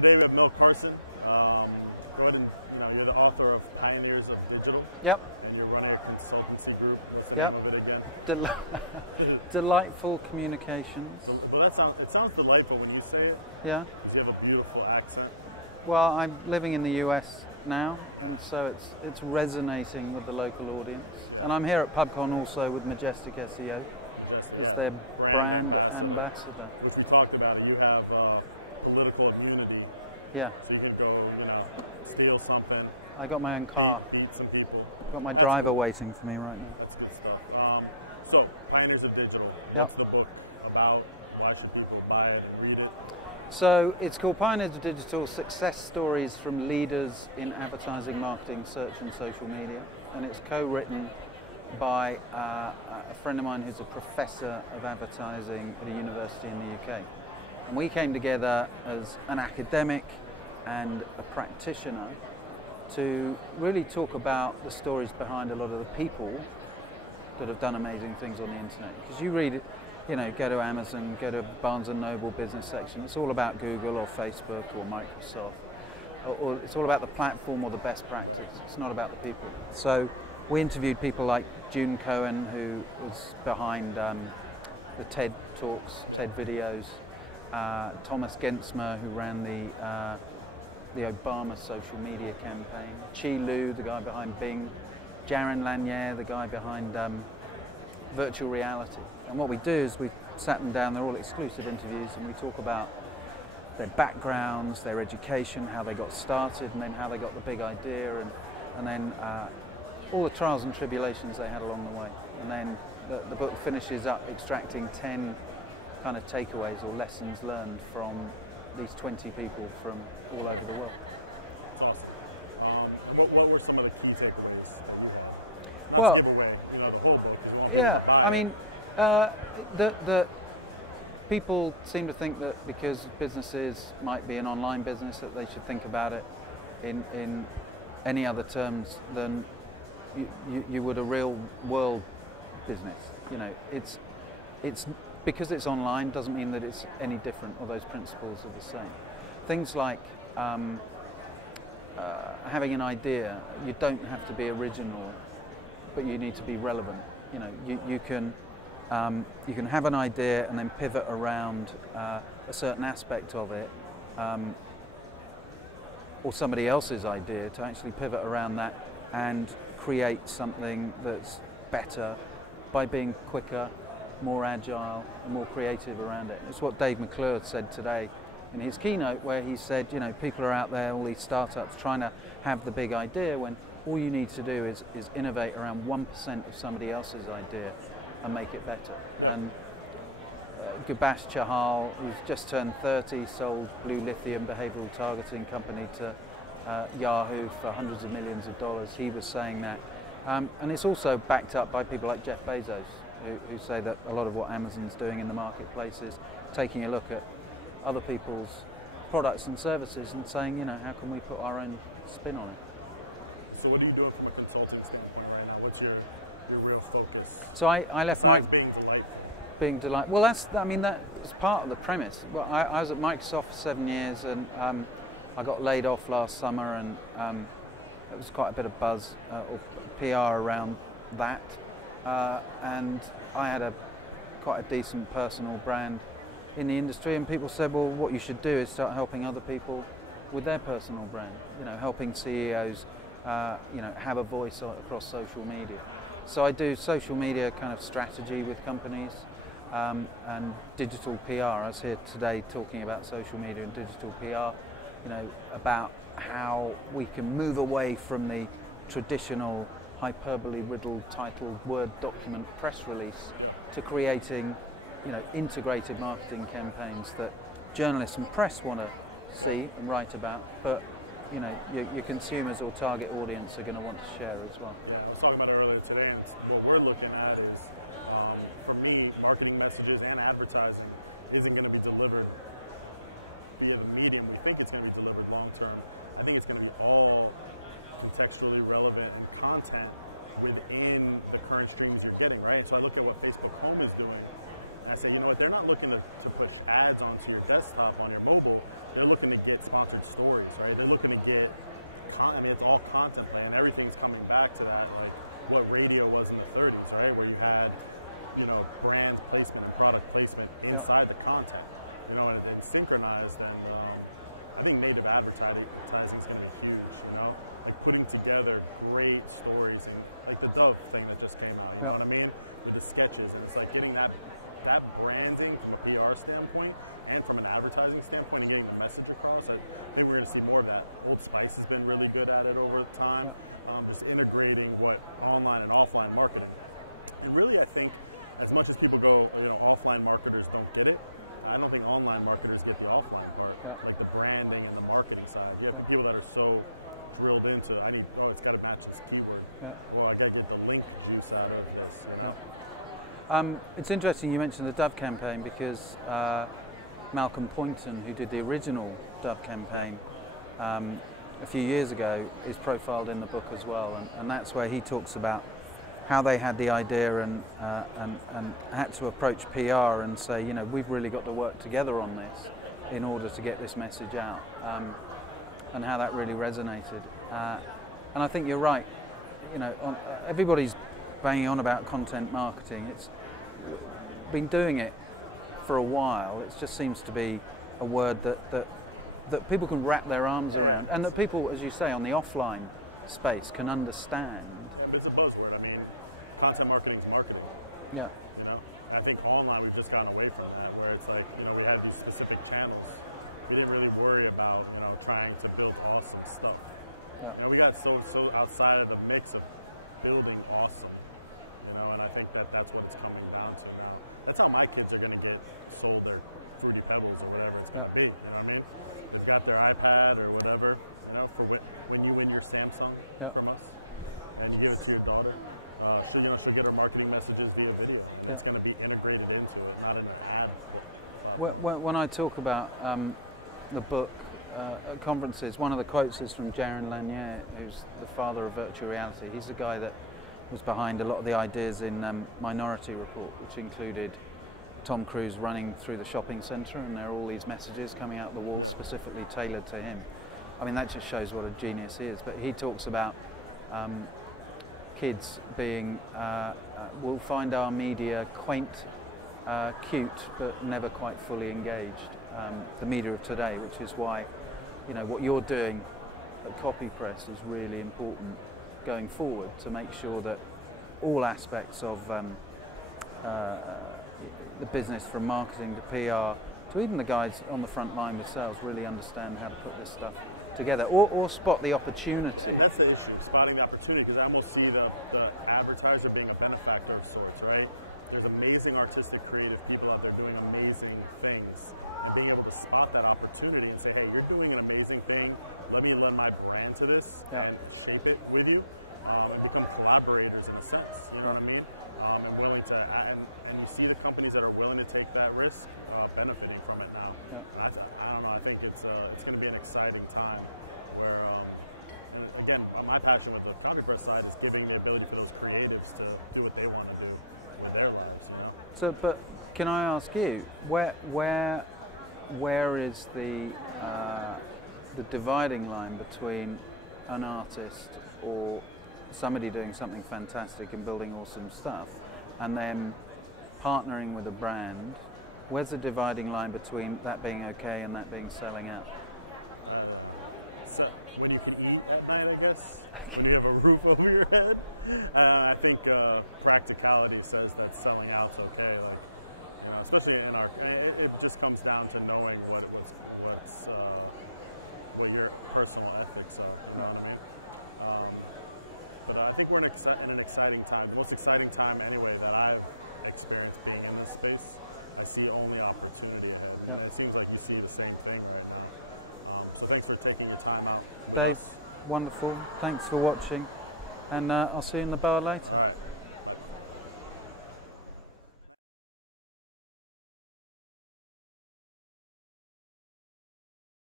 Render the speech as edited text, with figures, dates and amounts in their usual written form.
Today we have Carson. Go ahead and, you're the author of Pioneers of Digital. Yep. And you're running a consultancy group. What's the name of it again? Delightful Communications. But it sounds delightful when you say it. Yeah. Because you have a beautiful accent. Well, I'm living in the US now, Yeah. and so it's resonating with the local audience. Yeah. And I'm here at PubCon also with Majestic SEO. Majestic, It's yeah. their Brand ambassador. Which we talked about. You have political immunity. Yeah. So you can go, steal something. I got my own car. Beat some people. Got my That's driver cool. waiting for me right now. That's good stuff. So, Pioneers of Digital. What's the book about? Why should people buy it and read it? So it's called Pioneers of Digital: Success Stories from Leaders in Advertising, Marketing, Search and Social Media. And it's co-written by a friend of mine who's a professor of advertising at a university in the UK. And we came together as an academic and a practitioner to really talk about the stories behind a lot of the people that have done amazing things on the internet. Because you read, go to Amazon, go to Barnes & Noble business section, it's all about Google or Facebook or Microsoft. Or it's all about the platform or the best practice. Right. It's not about the people. So we interviewed people like June Cohen, who was behind the TED Talks, TED videos, Thomas Gensmer, who ran the Obama social media campaign, Chi Lu, the guy behind Bing, Jaron Lanier, the guy behind virtual reality. And what we do is we sat them down, they're all exclusive interviews, and we talk about their backgrounds, their education, how they got started, and then how they got the big idea, and then all the trials and tribulations they had along the way. And then the book finishes up extracting 10 kind of takeaways or lessons learned from these 20 people from all over the world. It's awesome. And what were some of the key takeaways that you had? Not to give away, the whole book, because we want people to buy it. I mean, the people seem to think that because businesses might be an online business, that they should think about it in any other terms than you would a real world business. It's because it's online doesn't mean that it's any different, or those principles are the same. Things like having an idea, you don't have to be original, but you need to be relevant. You can have an idea and then pivot around a certain aspect of it, or somebody else's idea, to actually pivot around that and create something that's better by being quicker, more agile, and more creative around it. It's what Dave McClure said today in his keynote, where he said, people are out there, all these startups, trying to have the big idea, when all you need to do is innovate around 1% of somebody else's idea and make it better. Yeah. And Gubash Chahal, who's just turned 30, sold Blue Lithium behavioral targeting company to Yahoo for hundreds of millions of dollars. He was saying that. And it's also backed up by people like Jeff Bezos, who say that a lot of what Amazon's doing in the marketplace is taking a look at other people's products and services and saying, how can we put our own spin on it? So what are you doing from a consulting standpoint right now? What's your real focus? So I left besides being delightful. Being delightful. Well, that's part of the premise. Well, I was at Microsoft for 7 years, and I got laid off last summer, and there was quite a bit of buzz or PR around that. And I had quite a decent personal brand in the industry, and people said, well, what you should do is start helping other people with their personal brand, helping CEOs have a voice across social media. So I do social media kind of strategy with companies, and digital PR. I was here today talking about social media and digital PR, about how we can move away from the traditional hyperbole-riddled titled Word document press release to creating, integrated marketing campaigns that journalists and press want to see and write about, but your consumers or target audience are going to want to share as well. Yeah, I was talking about it earlier today, and what we're looking at is, for me, marketing messages and advertising isn't going to be delivered via the medium we think it's going to be delivered long term. I think it's going to be all contextually relevant and content within the current streams you're getting, right? And so I look at what Facebook Home is doing, And I say, you know what, they're not looking to push ads onto your desktop, on your mobile. They're looking to get sponsored stories, right? They're looking to get, I mean, it's all content play, and everything's coming back to that, like what radio was in the 30s, right? Where you had, you know, brand placement and product placement inside the content, you know, and synchronized. And I think native advertising is going to be huge, you know, like putting together great stories, and like the Dove thing that just came out, you know what I mean, with the sketches. And it's like getting that branding from a PR standpoint and from an advertising standpoint, and getting the message across. I think we're going to see more of that. Old Spice has been really good at it over time, just integrating what online and offline marketing. And really, I think as much as people go, you know, offline marketers don't get it, I don't think online marketers get the offline part, like the branding and the marketing side. You have people that are so drilled into, it's got to match this keyword. Well, I got to get the link juice out of this, you know? It's interesting you mentioned the Dove campaign, because Malcolm Poynton, who did the original Dove campaign a few years ago, is profiled in the book as well, and that's where he talks about how they had the idea and had to approach PR and say, you know, we've really got to work together on this in order to get this message out, and how that really resonated. And I think you're right. You know, everybody's banging on about content marketing. It's been doing it for a while. It just seems to be a word that people can wrap their arms around, and that people, as you say, on the offline space can understand. Yeah, but it's a buzzword. I mean, content marketing is marketing. Yeah. You know, and I think online we've just gotten away from that, where it's like, you know, we had these specific channels. We didn't really worry about, you know, trying to build awesome stuff. Yeah. You know, we got so outside of the mix of building awesome, you know, and I think that's what it's coming down to now. That's how my kids are going to get sold their Fruity Pebbles or whatever it's going to be. You know what I mean? They've got their iPad or whatever, you know, for when you win your Samsung from us, and you give it to your daughter. She'll get her marketing messages via video, and it's going to be integrated into it, not in an ad platform. When I talk about the book at conferences, one of the quotes is from Jaron Lanier, who's the father of virtual reality. He's the guy that was behind a lot of the ideas in Minority Report, which included Tom Cruise running through the shopping centre, and there are all these messages coming out the wall specifically tailored to him. I mean, that just shows what a genius he is. But he talks about kids being, will find our media quaint, cute, but never quite fully engaged. The media of today, which is why, you know, what you're doing at CopyPress is really important going forward, to make sure that all aspects of the business, from marketing to PR to even the guys on the front line themselves, really understand how to put this stuff together, or spot the opportunity. And that's the issue, spotting the opportunity, because I almost see the advertiser being a benefactor of sorts, right? There's amazing artistic, creative people out there doing amazing things, and being able to spot that opportunity and say, hey, you're doing an amazing thing, let me lend my brand to this and shape it with you, and become collaborators in a sense, you know what I mean? And willing to, and you see the companies that are willing to take that risk benefiting from it now. And I don't know, I think it's going to be an exciting time where, and again, my passion with the CopyPress side is giving the ability for those creatives to do what they want to do with their lives, you know? So, but can I ask you, where is the dividing line between an artist or somebody doing something fantastic and building awesome stuff, and then partnering with a brand? Where's the dividing line between that being okay and that being selling out? So when you can eat at night, I guess, when you have a roof over your head. I think practicality says that selling out's okay. Like, you know, especially in our, it just comes down to knowing what your personal ethics are. You know what I mean? But I think we're in an exciting time, the most exciting time anyway that I've experienced being in this space. I see only opportunity ahead, and it seems like you see the same thing right now. So thanks for taking your time out with us. Wonderful. Thanks for watching, and I'll see you in the bar later. All right.